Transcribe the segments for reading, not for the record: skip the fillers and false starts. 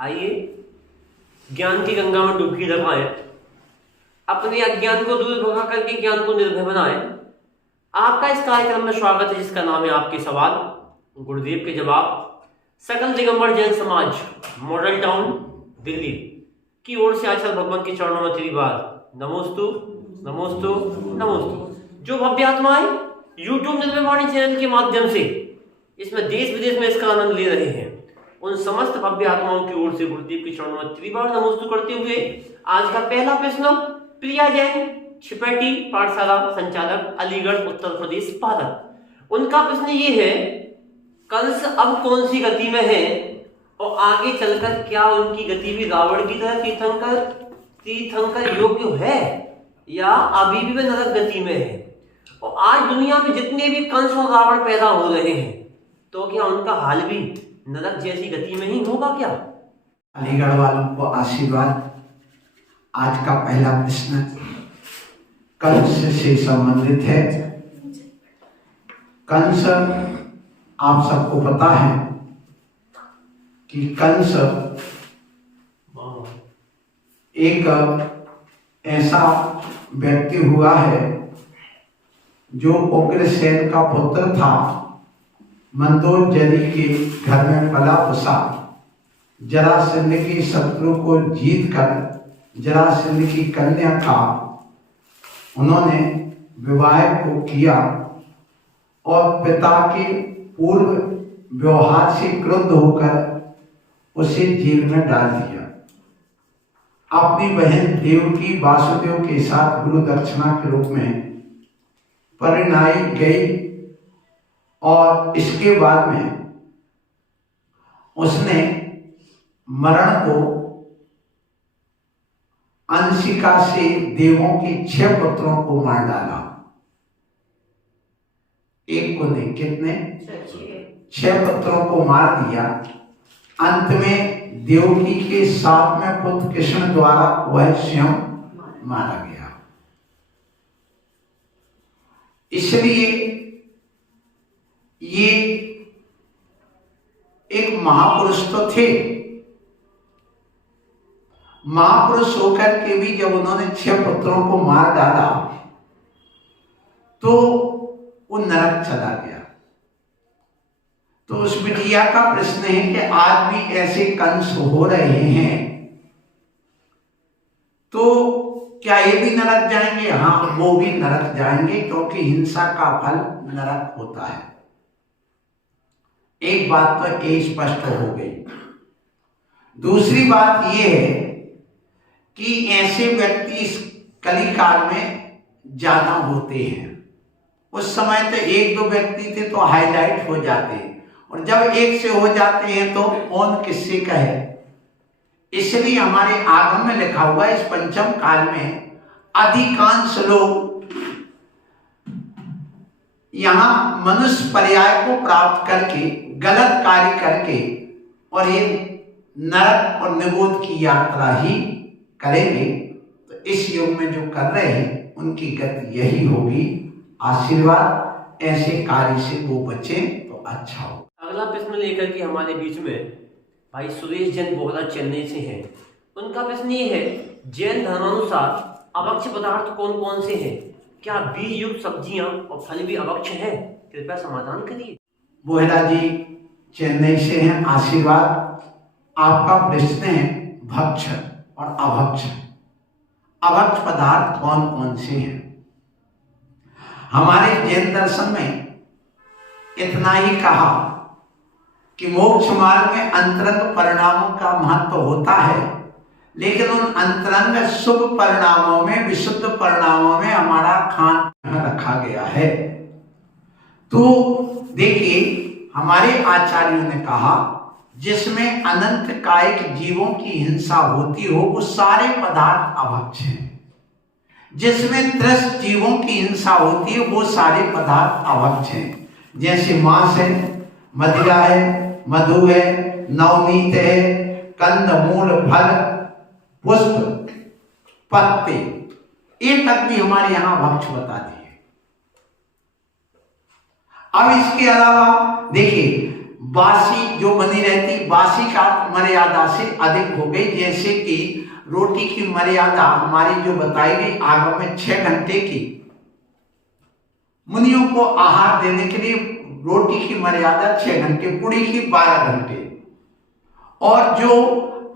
आइए ज्ञान की गंगा में डुबकी लगाएं, अपने अज्ञान को दूर भगा करके ज्ञान को निर्भय बनाएं। आपका इस कार्यक्रम में स्वागत है जिसका नाम है आपके सवाल गुरुदेव के जवाब। सकल दिगंबर जैन समाज मॉडल टाउन दिल्ली की ओर से आचार्य भगवान के चरणों में तेरी बार नमोस्तु नमोस्तु नमोस्तु। जो भव्य आत्माएं यूट्यूब निर्भयवाणी चैनल के माध्यम से इसमें देश विदेश में इसका आनंद ले रहे हैं, उन समस्त भव्य आत्माओं की ओर से गुरुदेव के चरणों में तेरी बार नमोस्तु करते हुए आज का पहला प्रश्न प्रिया जैन, छिपेटी पाठशाला संचालक, अलीगढ़ उत्तर प्रदेश भारत। उनका प्रश्न ये है, कंस अब कौन सी गति में है और आगे चलकर क्या उनकी गति भी रावण की तरह तीर्थंकर योग्य है या अभी भी वे नरक गति में है? और आज दुनिया में जितने भी कंस और रावण पैदा हो रहे हैं तो क्या उनका हाल भी नरक जैसी गति में ही होगा क्या? अलीगढ़ वालों को आशीर्वाद। आज का पहला प्रश्न कंस से संबंधित है। कंस आप सबको पता है कि कंस एक ऐसा व्यक्ति हुआ है जो उग्रसेन का पुत्र था, मंदोदरी के घर में पला बसा। जरासंध के शत्रु को जीत कर जरासंध की कन्या का उन्होंने विवाह को किया और पिता के पूर्व व्यवहार से क्रुद्ध होकर उसे जेल में डाल दिया। अपनी बहन देवकी वासुदेव के साथ गुरु दक्षिणा के रूप में परिणाई गई और इसके बाद में उसने मरण को अंशिका से देवों के 6 पुत्रों को मार डाला। एक को नहीं, कितने? 6 पुत्रों को मार दिया। अंत में देवकी के 7वें पुत्र कृष्ण द्वारा वह स्वयं मारा गया। इसलिए ये एक महापुरुष तो थे, महापुरुष होकर के भी जब उन्होंने 6 पुत्रों को मार डाला तो वो नरक चला गया। तो उस बिटिया का प्रश्न है कि आज भी ऐसे कंस हो रहे हैं तो क्या ये भी नरक जाएंगे? हाँ, वो भी नरक जाएंगे क्योंकि हिंसा का फल नरक होता है। एक बात तो ये स्पष्ट हो गई। दूसरी बात ये है कि ऐसे व्यक्ति इस कलिकाल में ज्यादा होते हैं। उस समय तो 1-2 व्यक्ति थे तो हाईलाइट हो जाते हैं, और जब एक से हो जाते हैं तो कौन किससे कहे। इसलिए हमारे आगम में लिखा हुआ इस पंचम काल में अधिकांश लोग यहां मनुष्य पर्याय को प्राप्त करके गलत कार्य करके और ये नरक और निगोद की यात्रा ही करेंगे। तो इस युग में जो कर रहे हैं उनकी गति यही होगी। आशीर्वाद, ऐसे कार्य से वो बचे तो अच्छा हो। अगला प्रश्न लेकर के हमारे बीच में भाई सुरेश जैन बोहरा चेन्नई से हैं। उनका प्रश्न ये है, जैन धर्मानुसार अभक्ष पदार्थ कौन कौन से हैं? क्या बीज युक्त सब्जियां और फल भी अभक्ष है? कृपया समाधान करिए। बोहरा जी चेन्नई से हैं, आशीर्वाद। आपका प्रश्न है भक्ष और अभक्ष। अभक्ष पदार्थ कौन कौन से हैं? हमारे जैन दर्शन में इतना ही कहा कि मोक्ष मार्ग में अंतरंग परिणामों का महत्व होता है, लेकिन उन अंतरंग शुभ परिणामों में, विशुद्ध परिणामों में हमारा खान रखा गया है। तो देखिए, हमारे आचार्यों ने कहा जिसमें अनंत कायिक जीवों की हिंसा होती हो वो सारे पदार्थ अभक्ष हैं। जिसमें त्रस्त जीवों की हिंसा होती है वो सारे पदार्थ अभक्ष हैं। जैसे मांस है, मदिरा है, मधु है, नवनीत है, कंद मूल फल पुष्प पत्ते, ये तक भी हमारे यहां भक्ष बता दिए। अब इसके अलावा देखिए बासी जो बनी रहती, बासी का मर्यादा से अधिक हो गई। जैसे कि रोटी की मर्यादा हमारी जो बताई गई आगम में 6 घंटे की, मुनियों को आहार देने के लिए रोटी की मर्यादा 6 घंटे, पुड़ी की 12 घंटे, और जो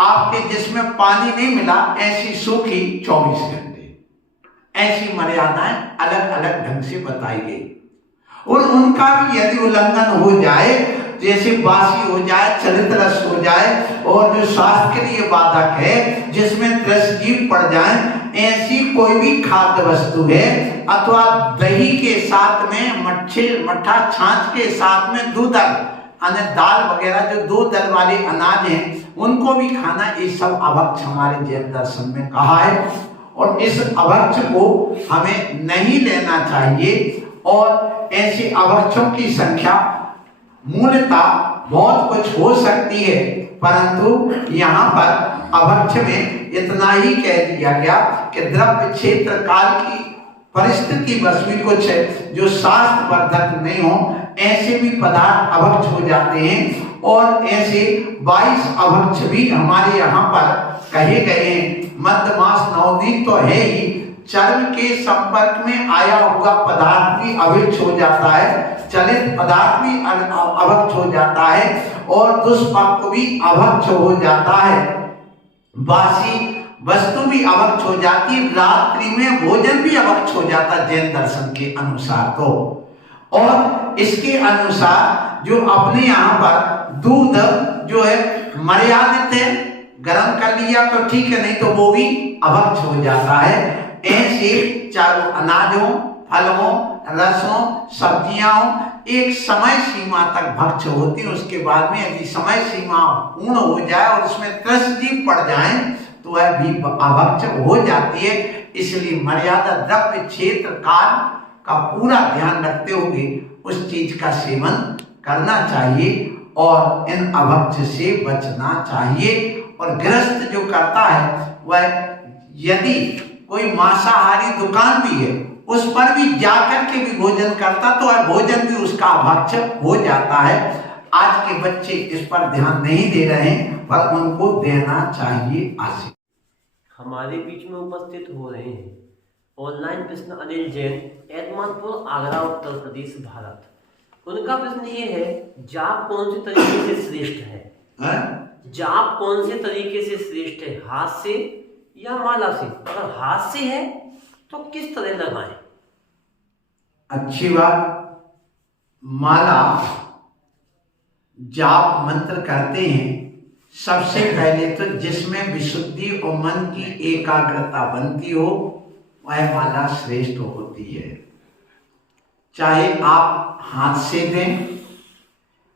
आपके जिसमें पानी नहीं मिला ऐसी सूखी 24 घंटे। ऐसी मर्यादाएं अलग अलग ढंग से बताई गई। और उनका भी यदि उल्लंघन हो जाए, जैसे बासी हो जाए, चलित रस हो जाए, और जो स्वास्थ्य के लिए बाधक है जिसमें त्रसजीव पड़ जाए, ऐसी कोई भी खाद्य वस्तु है अथवा दही के साथ में मट्ठा छाछ के साथ में दूधल अन्य दाल वगैरह जो 2 दल वाले अनाज हैं उनको भी खाना, ये सब अभक्ष हमारे जैन दर्शन में कहा है। और इस अभक्ष को हमें नहीं लेना चाहिए। और ऐसे अभक्षों की संख्या मूलतः बहुत कुछ हो सकती है, परंतु यहाँ पर अभक्ष में इतना ही कह दिया गया कि द्रव्य क्षेत्र काल की परिस्थिति बस भी कुछ है जो स्वास्थ्य वर्धक नहीं हो, ऐसे भी पदार्थ अभक्ष हो जाते हैं। और ऐसे 22 अभक्ष भी हमारे यहाँ पर कहे गए हैं। मध्यमास नवनीत तो है ही, चर्म के संपर्क में आया हुआ पदार्थ भी अभक्ष हो जाता है, चलित पदार्थ भी अभक्ष हो जाता है, और दुष्पक्व भी अभक्ष हो जाता है, बासी वस्तु भी अभक्ष हो जाती है, रात्रि में भोजन भी अभक्ष हो जाता है जैन दर्शन के अनुसार। तो और इसके अनुसार जो अपने यहाँ पर दूध जो है मर्यादित है, गर्म कर लिया तो ठीक है, नहीं तो वो भी अभक्ष हो जाता है। ऐसे चारों अनाजों, फलों, रसों, सब्जियां एक समय सीमा तक भक्ष होती है। उसके बाद में यदि समय सीमा पूर्ण हो जाए और उसमें त्रसजीव पड़ जाए तो वह भी अभक्ष हो जाती है। इसलिए मर्यादा द्रव्य क्षेत्र काल का पूरा ध्यान रखते हुए उस चीज का सेवन करना चाहिए और इन अभक्ष से बचना चाहिए। और गृहस्थ जो करता है वह यदि कोई मांसाहारी दुकान भी है उस पर भी जाकर के भी भोजन करता तो वह भोजन भी उसका अभक्ष हो जाता है। आज के बच्चे इस पर ध्यान नहीं दे रहे हैं, पर उनको देना चाहिए। आशीष हमारे बीच में उपस्थित हो रहे हैं ऑनलाइन प्रश्न अनिल जैन, एतमानपुर, आगरा, उत्तर प्रदेश, भारत। उनका प्रश्न ये है, जाप कौन से तरीके से श्रेष्ठ है? जाप कौन से तरीके से श्रेष्ठ है, हाथ से या माला से? अगर हाथ से है तो किस तरह लगाएं? अच्छी बात। माला जाप मंत्र करते हैं, सबसे पहले तो जिसमें विशुद्धि और मन की एकाग्रता बनती हो वह माला श्रेष्ठ होती है। चाहे आप हाथ से दें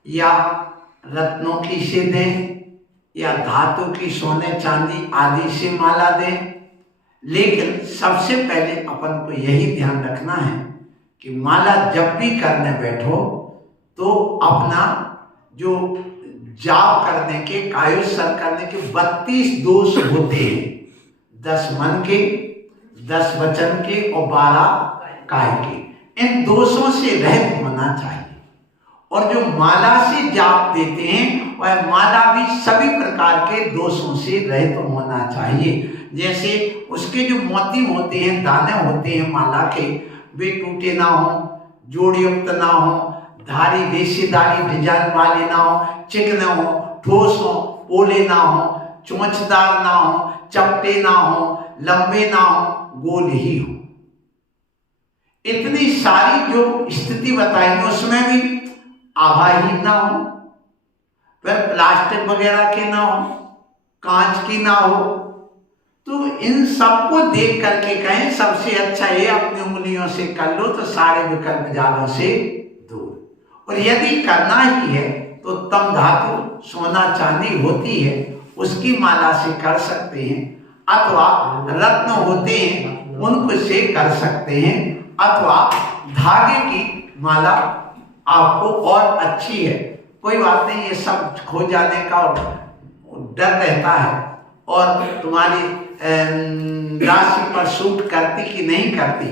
या रत्नों की से दें या धातु की, सोने चांदी आदि से माला दें, लेकिन सबसे पहले अपन को यही ध्यान रखना है कि माला जब भी करने बैठो तो अपना जो जाप करने के, कायोत्सर्ग करने के 32 दोष होते हैं, 10 मन के, 10 वचन के और 12 काय के। इन दोषों से रहित होना चाहिए। और जो माला से जाप देते हैं वह माला भी सभी प्रकार के दोषों से रहित होना चाहिए। जैसे उसके जो मोती होते हैं, दाने होते हैं माला के, वे टूटे ना हो, जोड़युक्त ना हो, धारी रेशेदारी डिजाइन वाले ना हो, चिकने हो, ठोस हो, ओले ना हो, चोंचदार ना हो, चपटे ना हो, लंबे ना हो, गोल ही हो। इतनी सारी जो स्थिति बताएंगे उसमें भी आभाही ना हो, वह प्लास्टिक वगैरह के ना हो, कांच की ना हो। तो इन सबको देख करके कहें सबसे अच्छा ये अपनी उंगलियों से कर लो तो सारे विकल्प जालों से दूर। और यदि करना ही है तो तम धातु, सोना चांदी होती है, उसकी माला से कर सकते हैं, अथवा रत्न होते हैं उनको से कर सकते हैं, अथवा धागे की माला आपको और अच्छी है। कोई बात नहीं, ये सब खो जाने का डर रहता है और तुम्हारी राशि पर सूट करती कि नहीं करती,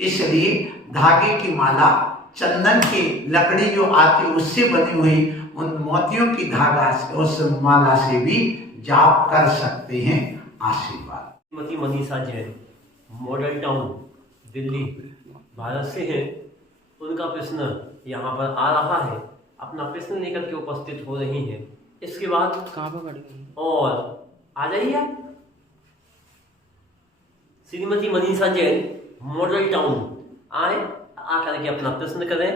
इसलिए धागे की माला, चंदन की लकड़ी जो आती उससे बनी हुई उन मोतियों की धागा से, उस माला से भी जाप कर सकते हैं। आशीर्वाद। श्रीमती मनीषा जैन, मॉडल टाउन दिल्ली, भारत से हैं। उनका प्रश्न यहाँ पर आ रहा है, अपना प्रश्न लेकर के उपस्थित हो रही हैं। इसके बाद कहाँ पर खड़ी है? और आ जाइए आप। श्रीमती मनीषा जैन, मॉडल टाउन, आए, आकर के अपना प्रश्न करें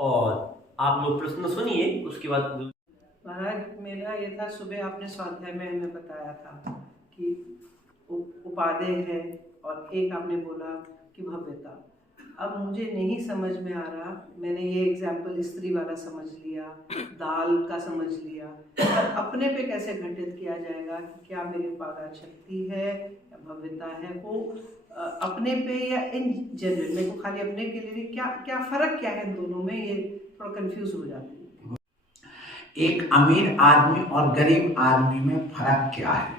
और आप लोग प्रश्न सुनिए। उसके बाद महाराज, मेरा ये था, सुबह आपने स्वाध्याय में हमें बताया था कि उपादेय है और एक आपने बोला कि भव्यता। अब मुझे नहीं समझ में आ रहा, मैंने ये एग्जाम्पल स्त्री वाला समझ लिया, दाल का समझ लिया, अपने पे कैसे घटित किया जाएगा कि क्या मेरे पादार शक्ति है या भव्यता है, वो अपने पे या इन जनरल? मेरे को खाली अपने के लिए क्या क्या फर्क क्या है इन दोनों में, ये थोड़ा कंफ्यूज हो जाती है। एक अमीर आदमी और गरीब आदमी में फर्क क्या है?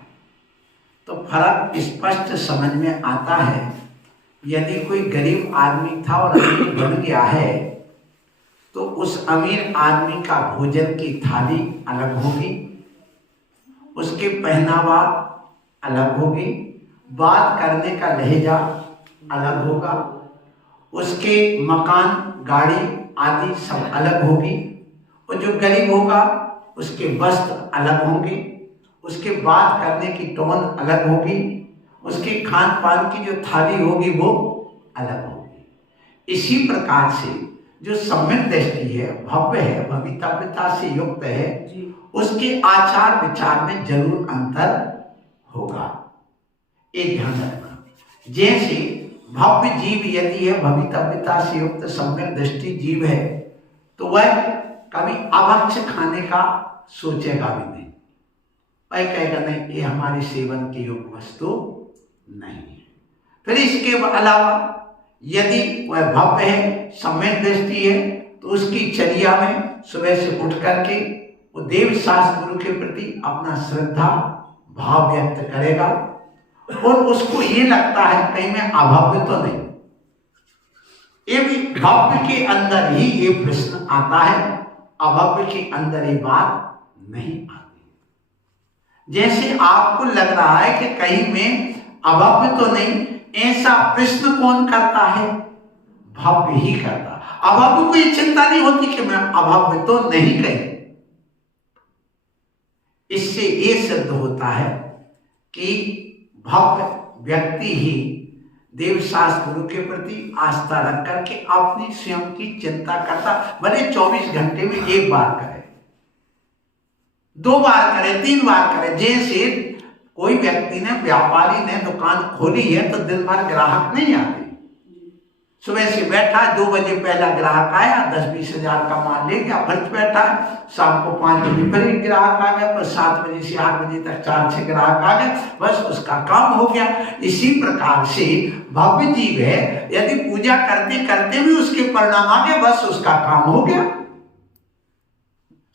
तो फर्क स्पष्ट समझ में आता है। यदि कोई गरीब आदमी था और अमीर बन गया है तो उस अमीर आदमी का भोजन की थाली अलग होगी, उसके पहनावा अलग होगी, बात करने का लहजा अलग होगा, उसके मकान, गाड़ी आदि सब अलग होगी। और जो गरीब होगा उसके वस्त्र अलग होंगे, उसके बात करने की टोन अलग होगी, उसके खान पान की जो थाली होगी वो अलग होगी। इसी प्रकार से जो सम्यक दृष्टि है, भव्य है, भवितव्यता से युक्त है, उसके आचार विचार में जरूर अंतर होगा। एक ध्यान रखना, जैसे भव्य जीव यदि है, भवितव्यता से युक्त सम्यक दृष्टि जीव है, तो वह कभी अभक्ष खाने का सोचेगा भी नहीं। वह कहेगा नहीं, ये हमारे सेवन के योग्य वस्तु नहीं है। फिर इसके अलावा यदि वह भव्य है, सम्यक दृष्टि है, तो उसकी चर्या में सुबह से उठ करके वो देव शास्त्र गुरु के प्रति अपना श्रद्धा भाव व्यक्त करेगा और उसको ये लगता है कहीं मैं अभव्य तो नहीं। ये भी भव्य के अंदर ही ये प्रश्न आता है, अभव्य के अंदर ये बात नहीं आती। जैसे आपको लग रहा है कि कहीं में अभव्य तो नहीं, ऐसा प्रश्न कौन करता है? भव्य ही करता। अभव्य को ये चिंता नहीं होती कि मैं अभव्य तो नहीं कहीं। इससे ये सिद्ध होता है कि भव्य व्यक्ति ही देव शास्त्र गुरु के प्रति आस्था रख करके अपनी स्वयं की चिंता करता। भले 24 घंटे में एक बार करे, 2 बार करे, 3 बार करे। जैसे कोई व्यक्ति ने, व्यापारी ने दुकान खोली है तो दिन भर ग्राहक नहीं आते। सुबह से बैठा, 2 बजे पहला ग्राहक आया, 10-20 हजार का माल ले गया, फिर बैठा, शाम को 5 बजे फिर एक ग्राहक आ गया, फिर 7 बजे से 8 बजे तक 4-6 ग्राहक आ गए, बस उसका काम हो गया। इसी प्रकार से भव्य जीव है, यदि पूजा करते करते भी उसके परिणाम आ गए, बस उसका काम हो गया।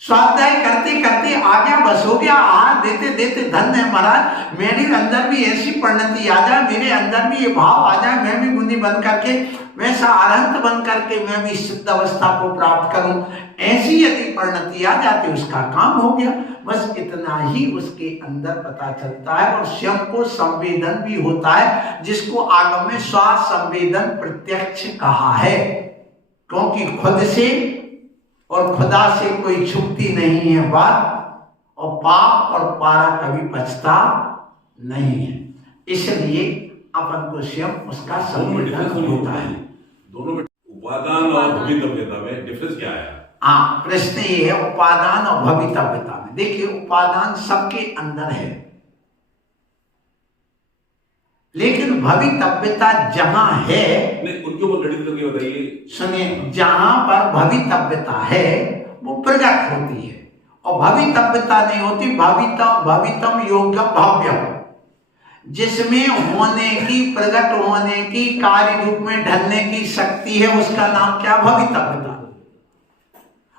स्वाध्याय करते करते आ गया, बस हो गया। आहार देते देते धन्य है महाराज, मेरे अंदर भी ऐसी परिणति आ जाए, मेरे अंदर भी ये भाव आ जाए, मैं भी मुनि बन करके, वैसा अरहंत बन करके मैं भी सिद्ध अवस्था को प्राप्त करूं। ऐसी यदि परिणति आ जाती, उसका काम हो गया। बस इतना ही उसके अंदर पता चलता है और स्वयं को संवेदन भी होता है, जिसको आगम में स्वासंवेदन प्रत्यक्ष कहा है। क्योंकि खुद से और खुदा से कोई छुपती नहीं है बात, और पाप और पारा कभी बचता नहीं है। इसलिए अपन को स्वयं उसका संवेदन होता है। दोनों में उपादान और भवितव्यता में डिफरेंस क्या है? हाँ, प्रश्न ये है उपादान और भवितव्यता में। देखिए, उपादान सबके अंदर है, लेकिन भवितव्यता जहां है, नहीं, उनके ऊपर गणित करके बताइए। सुनिए, जहां पर भवितव्यता है वो प्रकट होती है, और भवितव्यता नहीं होती। भवितम योग्यम भव्यम, जिसमें होने की, प्रकट होने की, कार्य रूप में ढलने की शक्ति है, उसका नाम क्या? भवितव्यता।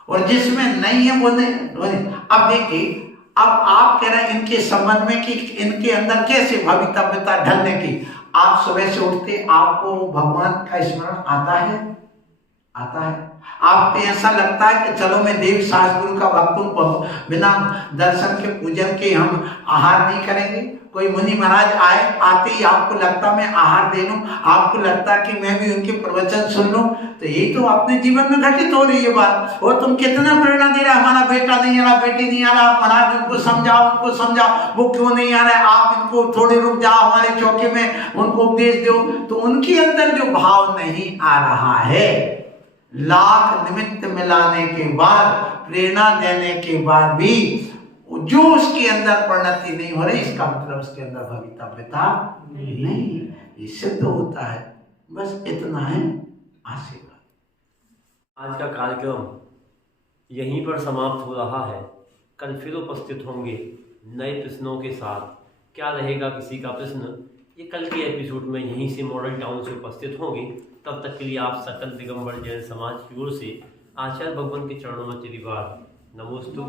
और जिसमें नहीं है वो नहीं। अब देखिए, अब आप कह रहे हैं इनके संबंध में कि इनके अंदर कैसे भवितव्यता ढलने की। आप सुबह से उठते आपको भगवान का स्मरण आता है? आता है। आपको ऐसा लगता है कि चलो मैं देव शास्त्र का भक्त हूँ, बिना दर्शन के पूजन के हम आहार नहीं करेंगे। कोई मुनि महाराज आते ही आपको लगता मैं आहार दे लूं, आपको लगता कि मैं भी उनके प्रवचन सुन लूं, तो यही तो अपने जीवन में घटित हो रही है बात। वो तुम कितना प्रेरणा दे रहा, हमारा बेटा नहीं आ रहा, बेटी नहीं आ रहा, आप महाराज उनको समझाओ, वो क्यों नहीं आ रहा है, आप इनको थोड़े रुक जाओ हमारे चौके में, उनको उपदेश दो। तो उनके अंदर जो भाव नहीं आ रहा है, लाख निमित्त मिलाने के बाद, प्रेरणा देने के बाद भी जो उसके अंदर परिणति नहीं हो रही, इसका मतलब उसके अंदर भवितव्यता नहीं, ये सिद्ध होता है। बस इतना है। आशीर्वाद। आज का कार्यक्रम यहीं पर समाप्त हो रहा है। कल फिर उपस्थित होंगे नए प्रश्नों के साथ। क्या रहेगा किसी का प्रश्न, ये कल के एपिसोड में यहीं से मॉडल टाउन से उपस्थित होंगे। तब तक के लिए आप सकल दिगंबर जैन समाज की ओर से आचार्य भगवान के चरणों में तेरी बात नमोस्तु।